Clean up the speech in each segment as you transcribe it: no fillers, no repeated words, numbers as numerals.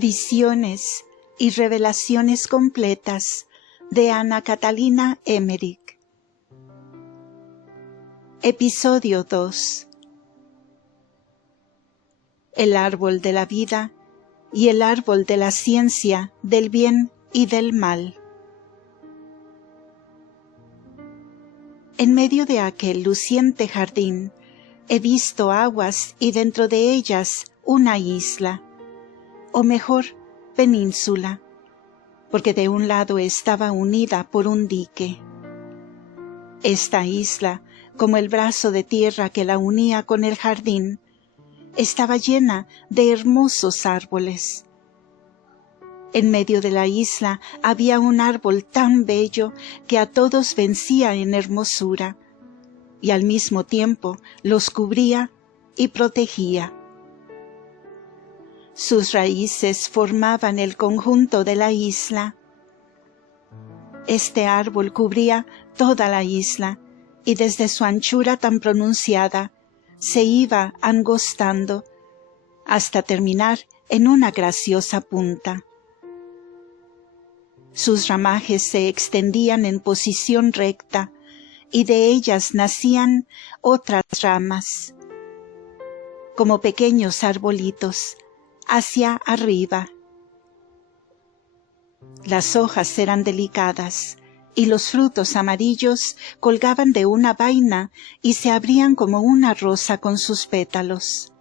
Visiones y revelaciones completas de Ana Catalina Emmerich. Episodio 2. El árbol de la vida y el árbol de la ciencia del bien y del mal. En medio de aquel luciente jardín he visto aguas y dentro de ellas una isla, o mejor, península, porque de un lado estaba unida por un dique. Esta isla, como el brazo de tierra que la unía con el jardín, estaba llena de hermosos árboles. En medio de la isla había un árbol tan bello que a todos vencía en hermosura, y al mismo tiempo los cubría y protegía. Sus raíces formaban el conjunto de la isla. Este árbol cubría toda la isla, y desde su anchura tan pronunciada se iba angostando hasta terminar en una graciosa punta. Sus ramajes se extendían en posición recta, y de ellas nacían otras ramas, como pequeños arbolitos, hacia arriba. Las hojas eran delicadas, y los frutos amarillos colgaban de una vaina y se abrían como una rosa con sus pétalos.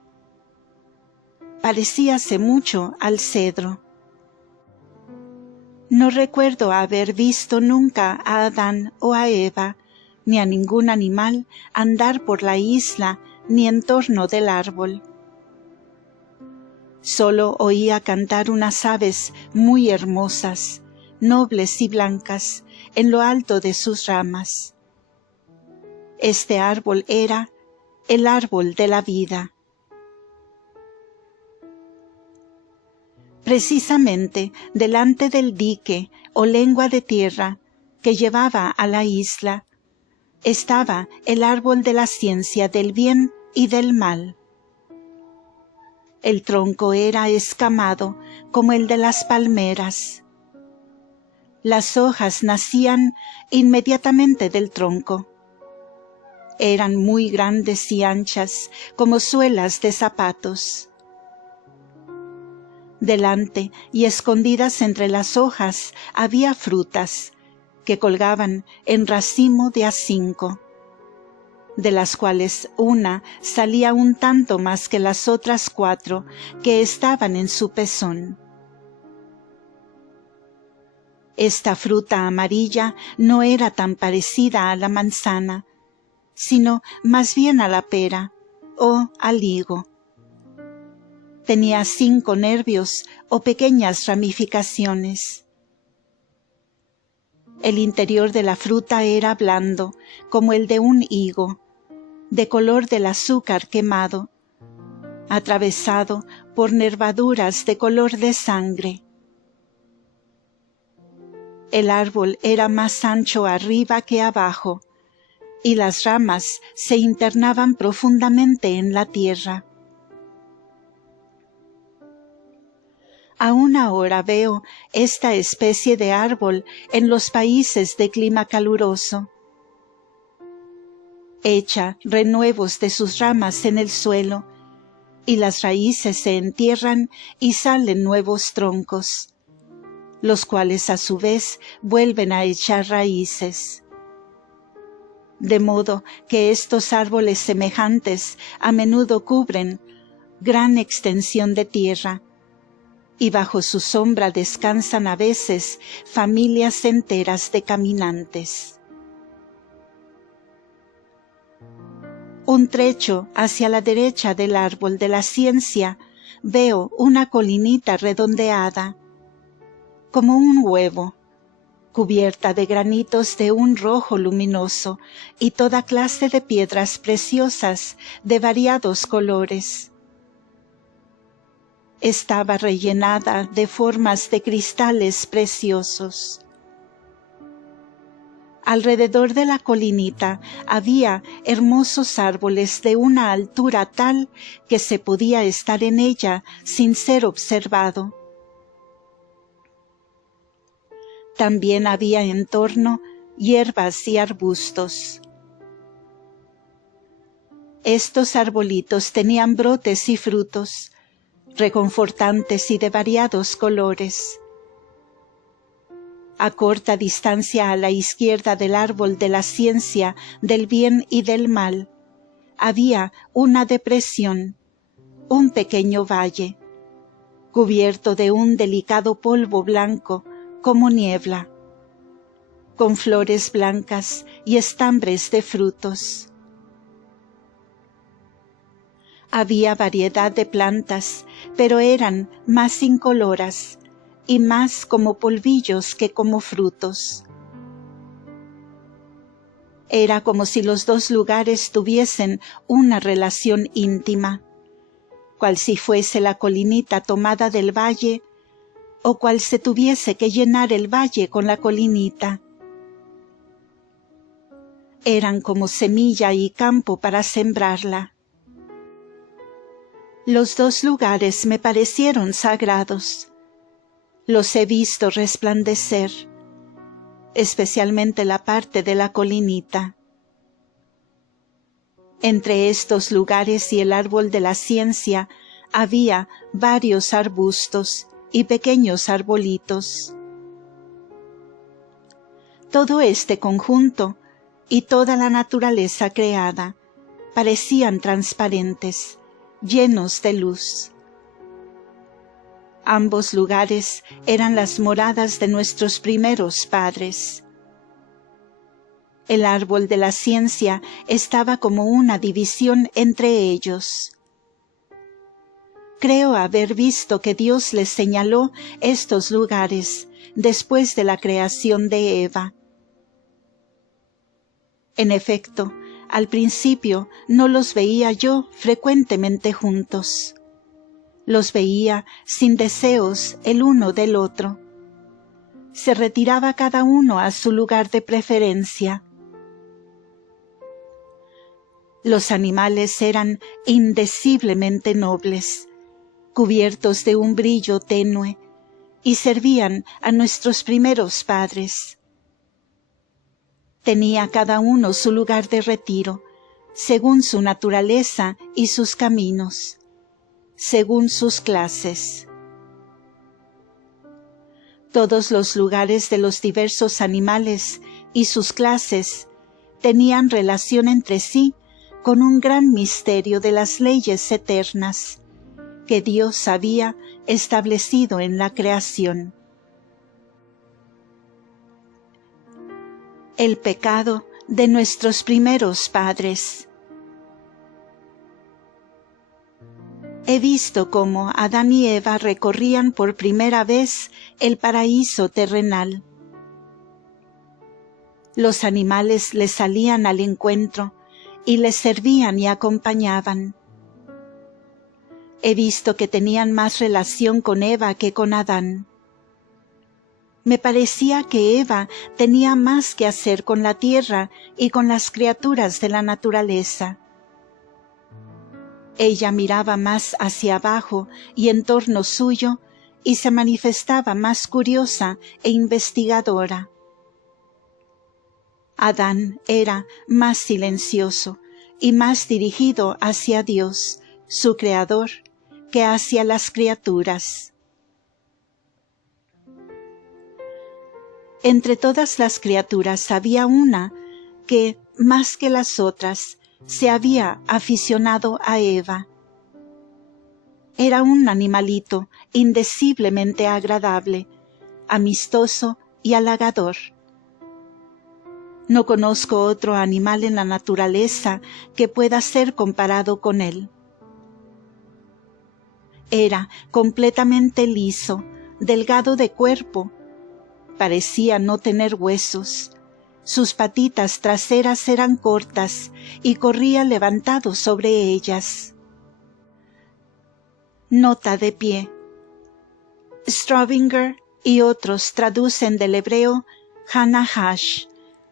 Parecíase mucho al cedro. No recuerdo haber visto nunca a Adán o a Eva, ni a ningún animal andar por la isla ni en torno del árbol. Solo oía cantar unas aves muy hermosas, nobles y blancas, en lo alto de sus ramas. Este árbol era el árbol de la vida. Precisamente delante del dique o lengua de tierra que llevaba a la isla, estaba el árbol de la ciencia del bien y del mal. El tronco era escamado como el de las palmeras. Las hojas nacían inmediatamente del tronco. Eran muy grandes y anchas como suelas de zapatos. Delante y escondidas entre las hojas había frutas que colgaban en racimo de a 5, de las cuales una salía un tanto más que las otras 4 que estaban en su pezón. Esta fruta amarilla no era tan parecida a la manzana, sino más bien a la pera o al higo. Tenía 5 nervios o pequeñas ramificaciones. El interior de la fruta era blando, como el de un higo, de color del azúcar quemado, atravesado por nervaduras de color de sangre. El árbol era más ancho arriba que abajo, y las ramas se internaban profundamente en la tierra. Aún ahora veo esta especie de árbol en los países de clima caluroso. Echa renuevos de sus ramas en el suelo, y las raíces se entierran y salen nuevos troncos, los cuales a su vez vuelven a echar raíces. De modo que estos árboles semejantes a menudo cubren gran extensión de tierra, y bajo su sombra descansan a veces familias enteras de caminantes. Un trecho hacia la derecha del árbol de la ciencia veo una colinita redondeada, como un huevo, cubierta de granitos de un rojo luminoso y toda clase de piedras preciosas de variados colores. Estaba rellenada de formas de cristales preciosos. Alrededor de la colinita había hermosos árboles de una altura tal que se podía estar en ella sin ser observado. También había en torno hierbas y arbustos. Estos arbolitos tenían brotes y frutos, reconfortantes y de variados colores. A corta distancia a la izquierda del árbol de la ciencia, del bien y del mal, había una depresión, un pequeño valle, cubierto de un delicado polvo blanco como niebla, con flores blancas y estambres de frutos. Había variedad de plantas, pero eran más incoloras y más como polvillos que como frutos. Era como si los dos lugares tuviesen una relación íntima, cual si fuese la colinita tomada del valle, o cual se tuviese que llenar el valle con la colinita. Eran como semilla y campo para sembrarla. Los dos lugares me parecieron sagrados. Los he visto resplandecer, especialmente la parte de la colinita. Entre estos lugares y el árbol de la ciencia había varios arbustos y pequeños arbolitos. Todo este conjunto y toda la naturaleza creada parecían transparentes, llenos de luz. Ambos lugares eran las moradas de nuestros primeros padres. El árbol de la ciencia estaba como una división entre ellos. Creo haber visto que Dios les señaló estos lugares después de la creación de Eva. En efecto, al principio no los veía yo frecuentemente juntos. Los veía sin deseos el uno del otro. Se retiraba cada uno a su lugar de preferencia. Los animales eran indeciblemente nobles, cubiertos de un brillo tenue, y servían a nuestros primeros padres. Tenía cada uno su lugar de retiro, según su naturaleza y sus caminos, según sus clases. Todos los lugares de los diversos animales y sus clases tenían relación entre sí con un gran misterio de las leyes eternas que Dios había establecido en la creación. El pecado de nuestros primeros padres. He visto cómo Adán y Eva recorrían por primera vez el paraíso terrenal. Los animales les salían al encuentro y les servían y acompañaban. He visto que tenían más relación con Eva que con Adán. Me parecía que Eva tenía más que hacer con la tierra y con las criaturas de la naturaleza. Ella miraba más hacia abajo y en torno suyo y se manifestaba más curiosa e investigadora. Adán era más silencioso y más dirigido hacia Dios, su Creador, que hacia las criaturas. Entre todas las criaturas había una que, más que las otras, se había aficionado a Eva. Era un animalito indeciblemente agradable, amistoso y halagador. No conozco otro animal en la naturaleza que pueda ser comparado con él. Era completamente liso, delgado de cuerpo, parecía no tener huesos. Sus patitas traseras eran cortas y corría levantado sobre ellas. Nota de pie. Straubinger y otros traducen del hebreo Hanahash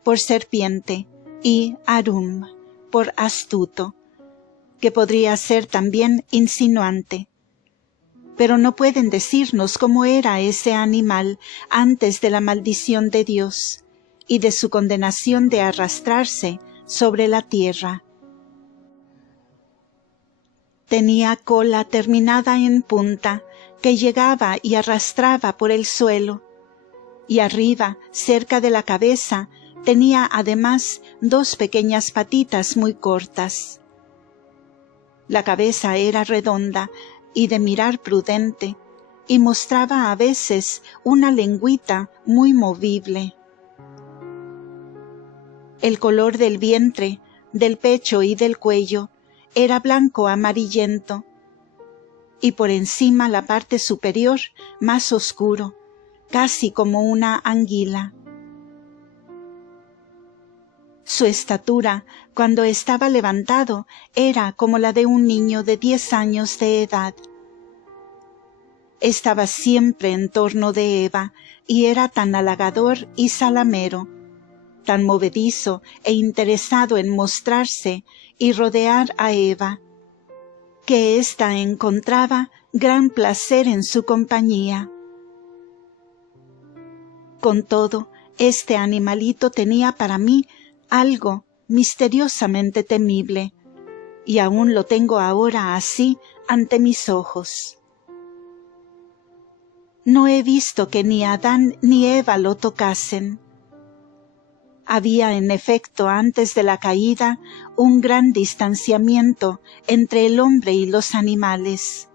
por serpiente y Arum por astuto, que podría ser también insinuante. pero no pueden decirnos cómo era ese animal antes de la maldición de Dios y de su condenación de arrastrarse sobre la tierra. Tenía cola terminada en punta que llegaba y arrastraba por el suelo, y arriba, cerca de la cabeza, tenía además 2 pequeñas patitas muy cortas. La cabeza era redonda y de mirar prudente, y mostraba a veces una lengüita muy movible. El color del vientre, del pecho y del cuello era blanco amarillento, y por encima la parte superior más oscuro, casi como una anguila. Su estatura, cuando estaba levantado, era como la de un niño de 10 años de edad. Estaba siempre en torno de Eva, y era tan halagador y zalamero, tan movedizo e interesado en mostrarse y rodear a Eva, que ésta encontraba gran placer en su compañía. Con todo, este animalito tenía para mí algo misteriosamente temible, y aún lo tengo ahora así ante mis ojos. No he visto que ni Adán ni Eva lo tocasen. Había en efecto antes de la caída un gran distanciamiento entre el hombre y los animales.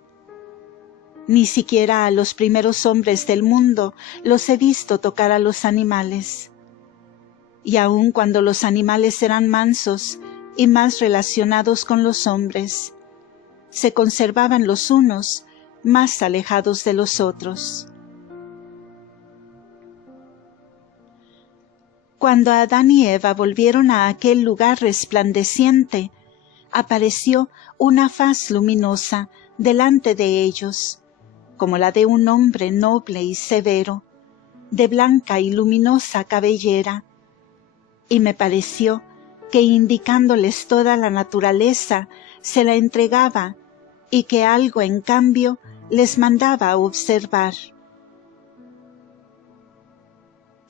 Ni siquiera a los primeros hombres del mundo los he visto tocar a los animales. Y aun cuando los animales eran mansos y más relacionados con los hombres, se conservaban los unos más alejados de los otros. Cuando Adán y Eva volvieron a aquel lugar resplandeciente, apareció una faz luminosa delante de ellos, como la de un hombre noble y severo, de blanca y luminosa cabellera, y me pareció que indicándoles toda la naturaleza se la entregaba y que algo en cambio les mandaba observar.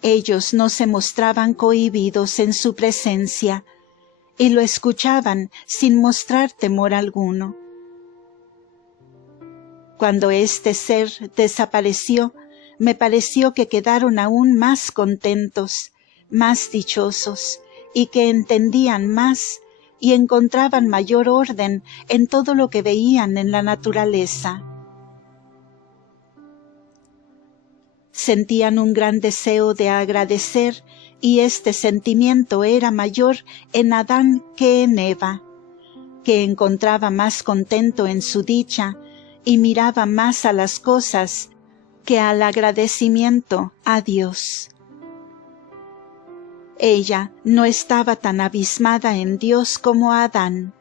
Ellos no se mostraban cohibidos en su presencia y lo escuchaban sin mostrar temor alguno. Cuando este ser desapareció, me pareció que quedaron aún más contentos, más dichosos, y que entendían más y encontraban mayor orden en todo lo que veían en la naturaleza. Sentían un gran deseo de agradecer, y este sentimiento era mayor en Adán que en Eva, que encontraba más contento en su dicha y miraba más a las cosas que al agradecimiento a Dios. Ella no estaba tan abismada en Dios como Adán.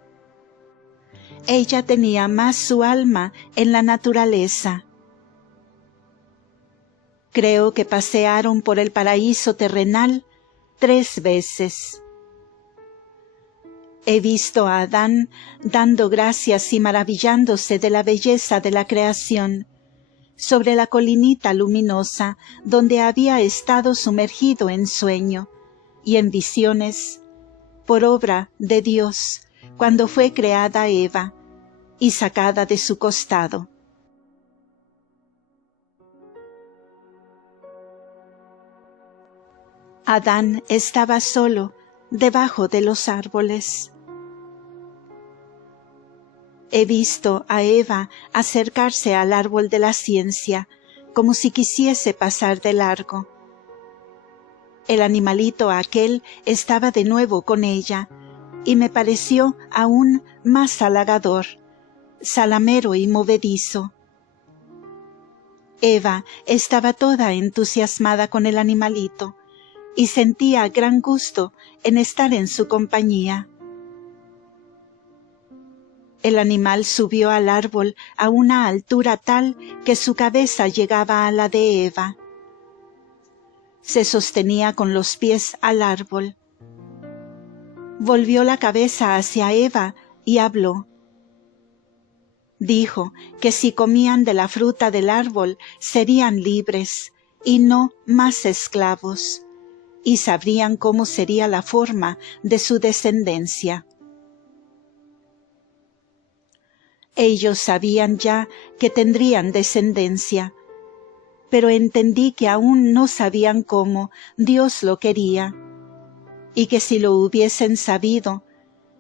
Ella tenía más su alma en la naturaleza. Creo que pasearon por el paraíso terrenal 3 veces. He visto a Adán dando gracias y maravillándose de la belleza de la creación, sobre la colinita luminosa donde había estado sumergido en sueño y en visiones, por obra de Dios, cuando fue creada Eva y sacada de su costado. Adán estaba solo debajo de los árboles. He visto a Eva acercarse al árbol de la ciencia, como si quisiese pasar de largo. El animalito aquel estaba de nuevo con ella, y me pareció aún más halagador, zalamero y movedizo. Eva estaba toda entusiasmada con el animalito, y sentía gran gusto en estar en su compañía. El animal subió al árbol a una altura tal que su cabeza llegaba a la de Eva. Se sostenía con los pies al árbol. Volvió la cabeza hacia Eva y habló. Dijo que si comían de la fruta del árbol serían libres y no más esclavos, y sabrían cómo sería la forma de su descendencia. Ellos sabían ya que tendrían descendencia, pero entendí que aún no sabían cómo Dios lo quería, y que si lo hubiesen sabido,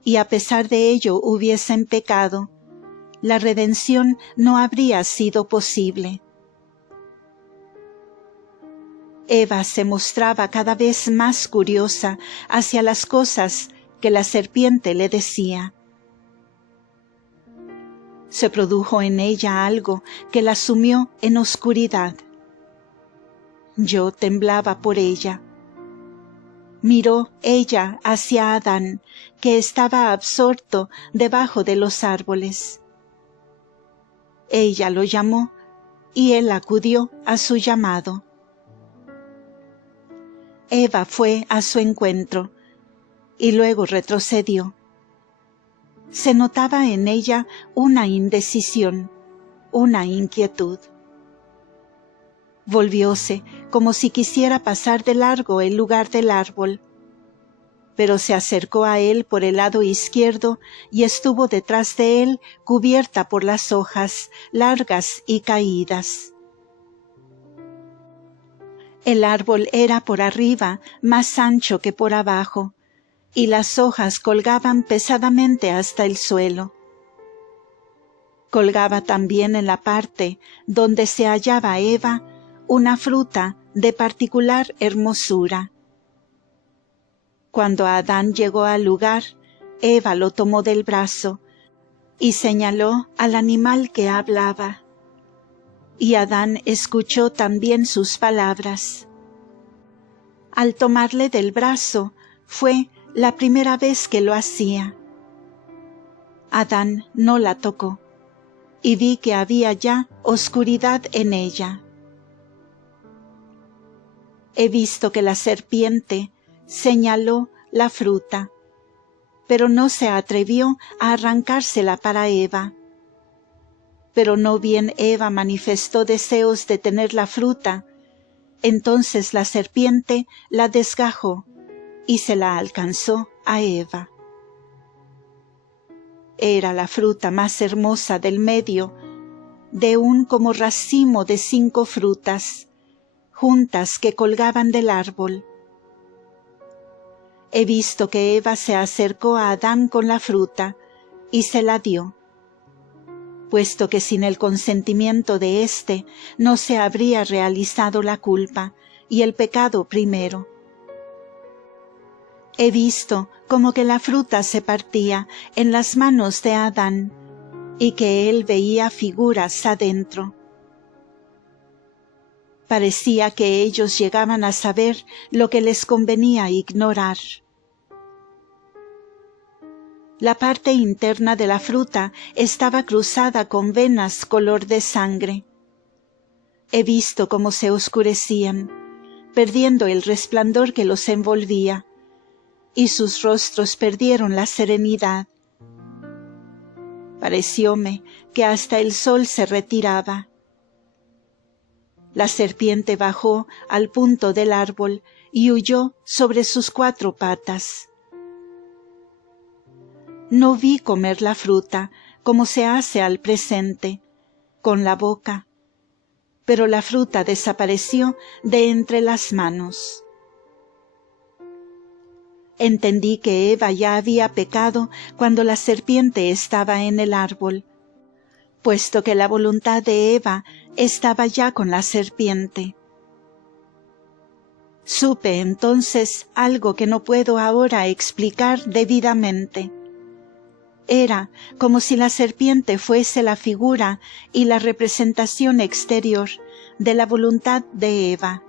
y a pesar de ello hubiesen pecado, la redención no habría sido posible. Eva se mostraba cada vez más curiosa hacia las cosas que la serpiente le decía. Se produjo en ella algo que la sumió en oscuridad. Yo temblaba por ella. Miró ella hacia Adán, que estaba absorto debajo de los árboles. Ella lo llamó, y él acudió a su llamado. Eva fue a su encuentro, y luego retrocedió. Se notaba en ella una indecisión, una inquietud. Volvióse como si quisiera pasar de largo el lugar del árbol, pero se acercó a él por el lado izquierdo y estuvo detrás de él cubierta por las hojas largas y caídas. El árbol era por arriba más ancho que por abajo, y las hojas colgaban pesadamente hasta el suelo. Colgaba también en la parte donde se hallaba Eva una fruta de particular hermosura. Cuando Adán llegó al lugar, Eva lo tomó del brazo y señaló al animal que hablaba. Y Adán escuchó también sus palabras. Al tomarle del brazo, fue la primera vez que lo hacía. Adán no la tocó, y vi que había ya oscuridad en ella. He visto que la serpiente señaló la fruta, pero no se atrevió a arrancársela para Eva. Pero no bien Eva manifestó deseos de tener la fruta, entonces la serpiente la desgajó y se la alcanzó a Eva. Era la fruta más hermosa del medio, de un como racimo de 5 frutas, juntas que colgaban del árbol. He visto que Eva se acercó a Adán con la fruta y se la dio, puesto que sin el consentimiento de éste no se habría realizado la culpa y el pecado primero. He visto como que la fruta se partía en las manos de Adán y que él veía figuras adentro. Parecía que ellos llegaban a saber lo que les convenía ignorar. La parte interna de la fruta estaba cruzada con venas color de sangre. He visto cómo se oscurecían, perdiendo el resplandor que los envolvía, y sus rostros perdieron la serenidad. Parecióme que hasta el sol se retiraba. La serpiente bajó al punto del árbol y huyó sobre sus 4 patas. No vi comer la fruta como se hace al presente, con la boca, pero la fruta desapareció de entre las manos. Entendí que Eva ya había pecado cuando la serpiente estaba en el árbol, puesto que la voluntad de Eva estaba ya con la serpiente. Supe entonces algo que no puedo ahora explicar debidamente. Era como si la serpiente fuese la figura y la representación exterior de la voluntad de Eva,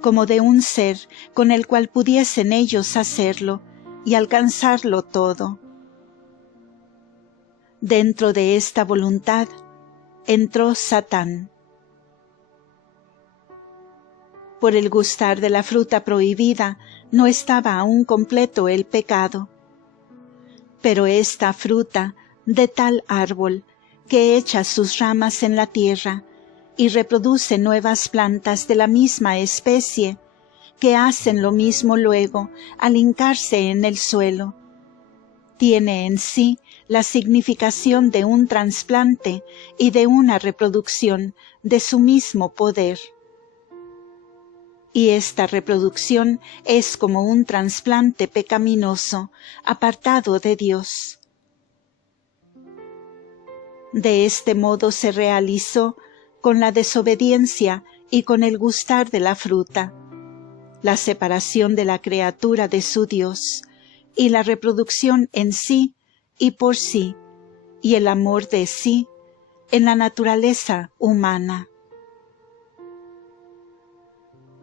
como de un ser con el cual pudiesen ellos hacerlo y alcanzarlo todo. Dentro de esta voluntad entró Satán. Por el gustar de la fruta prohibida no estaba aún completo el pecado, pero esta fruta de tal árbol que echa sus ramas en la tierra y reproduce nuevas plantas de la misma especie, que hacen lo mismo luego al hincarse en el suelo. Tiene en sí la significación de un trasplante y de una reproducción de su mismo poder. Y esta reproducción es como un trasplante pecaminoso, apartado de Dios. De este modo se realizó con la desobediencia y con el gustar de la fruta, la separación de la criatura de su Dios, y la reproducción en sí y por sí, y el amor de sí en la naturaleza humana.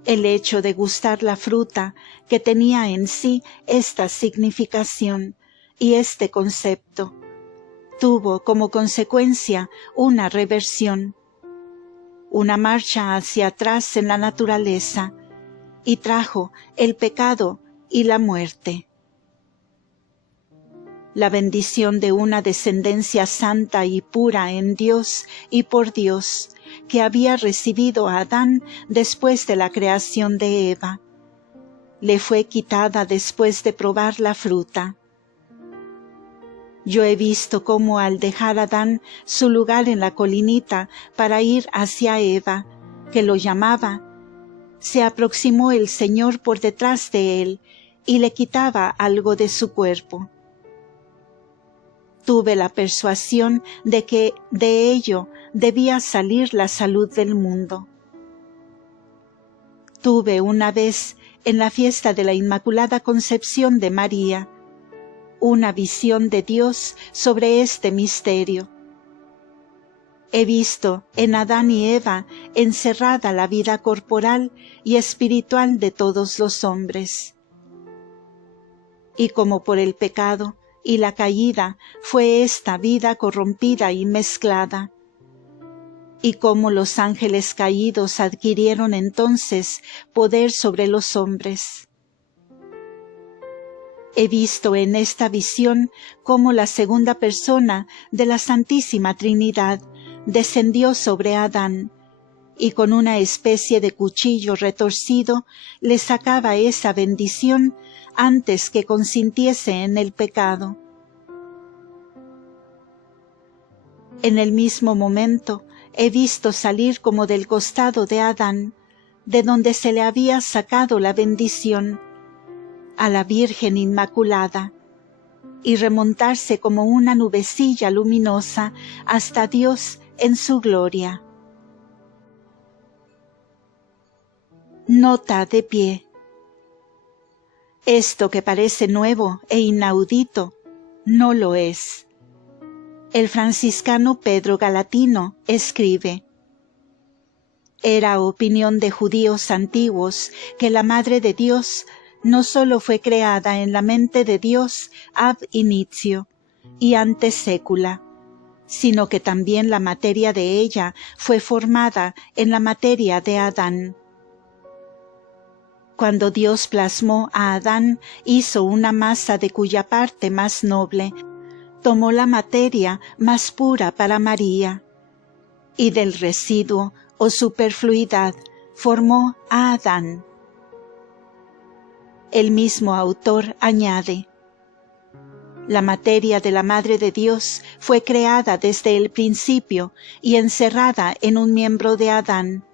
El hecho de gustar la fruta que tenía en sí esta significación y este concepto, tuvo como consecuencia una reversión, una marcha hacia atrás en la naturaleza, y trajo el pecado y la muerte. La bendición de una descendencia santa y pura en Dios y por Dios, que había recibido a Adán después de la creación de Eva, le fue quitada después de probar la fruta. Yo he visto cómo al dejar Adán su lugar en la colinita para ir hacia Eva, que lo llamaba, se aproximó el Señor por detrás de él y le quitaba algo de su cuerpo. Tuve la persuasión de que de ello debía salir la salud del mundo. Tuve una vez, en la fiesta de la Inmaculada Concepción de María, una visión de Dios sobre este misterio. He visto en Adán y Eva encerrada la vida corporal y espiritual de todos los hombres. Y como por el pecado y la caída fue esta vida corrompida y mezclada, y cómo los ángeles caídos adquirieron entonces poder sobre los hombres. He visto en esta visión cómo la segunda persona de la Santísima Trinidad descendió sobre Adán, y con una especie de cuchillo retorcido le sacaba esa bendición antes que consintiese en el pecado. En el mismo momento he visto salir como del costado de Adán, de donde se le había sacado la bendición, a la Virgen Inmaculada, y remontarse como una nubecilla luminosa hasta Dios en su gloria. Nota de pie. Esto que parece nuevo e inaudito, no lo es. El franciscano Pedro Galatino escribe: Era opinión de judíos antiguos que la Madre de Dios no sólo fue creada en la mente de Dios ab initio y ante sécula, sino que también la materia de ella fue formada en la materia de Adán. Cuando Dios plasmó a Adán, hizo una masa de cuya parte más noble tomó la materia más pura para María, y del residuo o superfluidad formó a Adán. El mismo autor añade: La materia de la Madre de Dios fue creada desde el principio y encerrada en un miembro de Adán.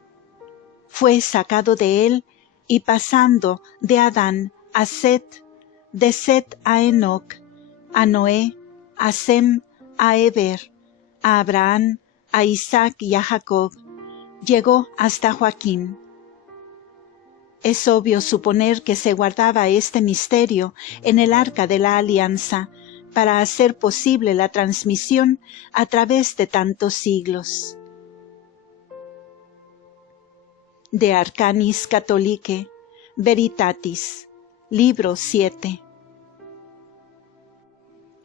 Fue sacado de él y pasando de Adán a Set, de Set a Enoc, a Noé, a Sem, a Eber, a Abraham, a Isaac y a Jacob, llegó hasta Joaquín. Es obvio suponer que se guardaba este misterio en el arca de la alianza para hacer posible la transmisión a través de tantos siglos. De Arcanis Catholicae Veritatis, libro 7.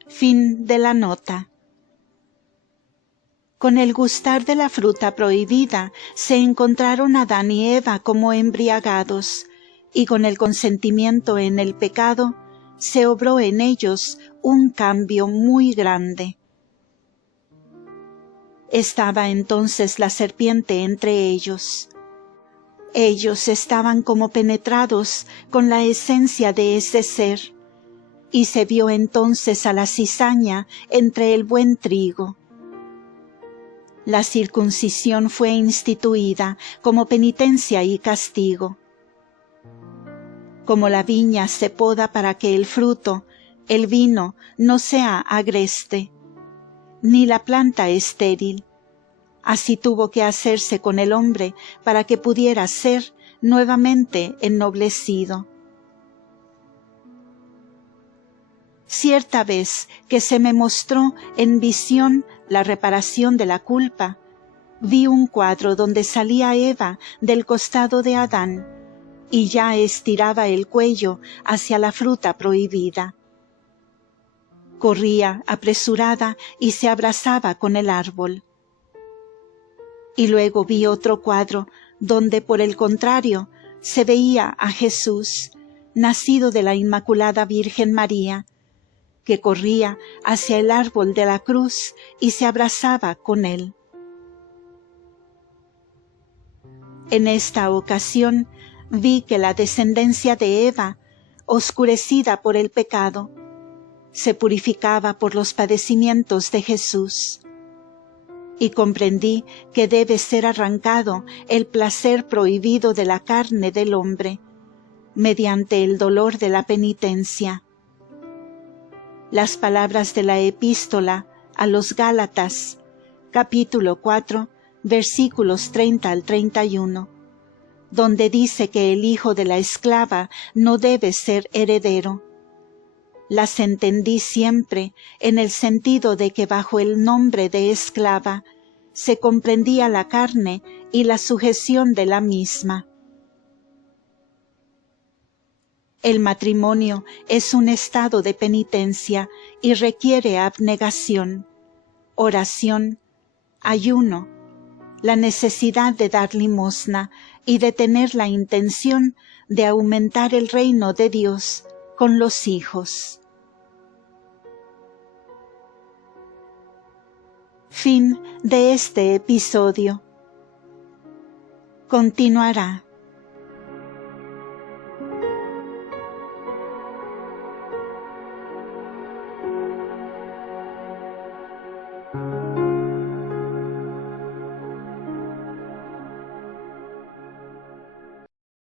Fin de la nota. Con el gustar de la fruta prohibida se encontraron Adán y Eva como embriagados, y con el consentimiento en el pecado se obró en ellos un cambio muy grande. Estaba entonces la serpiente entre ellos. Ellos estaban como penetrados con la esencia de ese ser, y se vio entonces a la cizaña entre el buen trigo. La circuncisión fue instituida como penitencia y castigo. Como la viña se poda para que el fruto, el vino, no sea agreste, ni la planta estéril, así tuvo que hacerse con el hombre para que pudiera ser nuevamente ennoblecido. Cierta vez que se me mostró en visión la reparación de la culpa, vi un cuadro donde salía Eva del costado de Adán y ya estiraba el cuello hacia la fruta prohibida. Corría apresurada y se abrazaba con el árbol. Y luego vi otro cuadro donde, por el contrario, se veía a Jesús, nacido de la Inmaculada Virgen María, que corría hacia el árbol de la cruz y se abrazaba con él. En esta ocasión vi que la descendencia de Eva, oscurecida por el pecado, se purificaba por los padecimientos de Jesús, y comprendí que debe ser arrancado el placer prohibido de la carne del hombre, mediante el dolor de la penitencia. Las palabras de la epístola a los Gálatas, capítulo 4, versículos 30 al 31, donde dice que el hijo de la esclava no debe ser heredero. Las entendí siempre en el sentido de que bajo el nombre de esclava se comprendía la carne y la sujeción de la misma. El matrimonio es un estado de penitencia y requiere abnegación, oración, ayuno, la necesidad de dar limosna y de tener la intención de aumentar el reino de Dios con los hijos. Fin de este episodio. Continuará.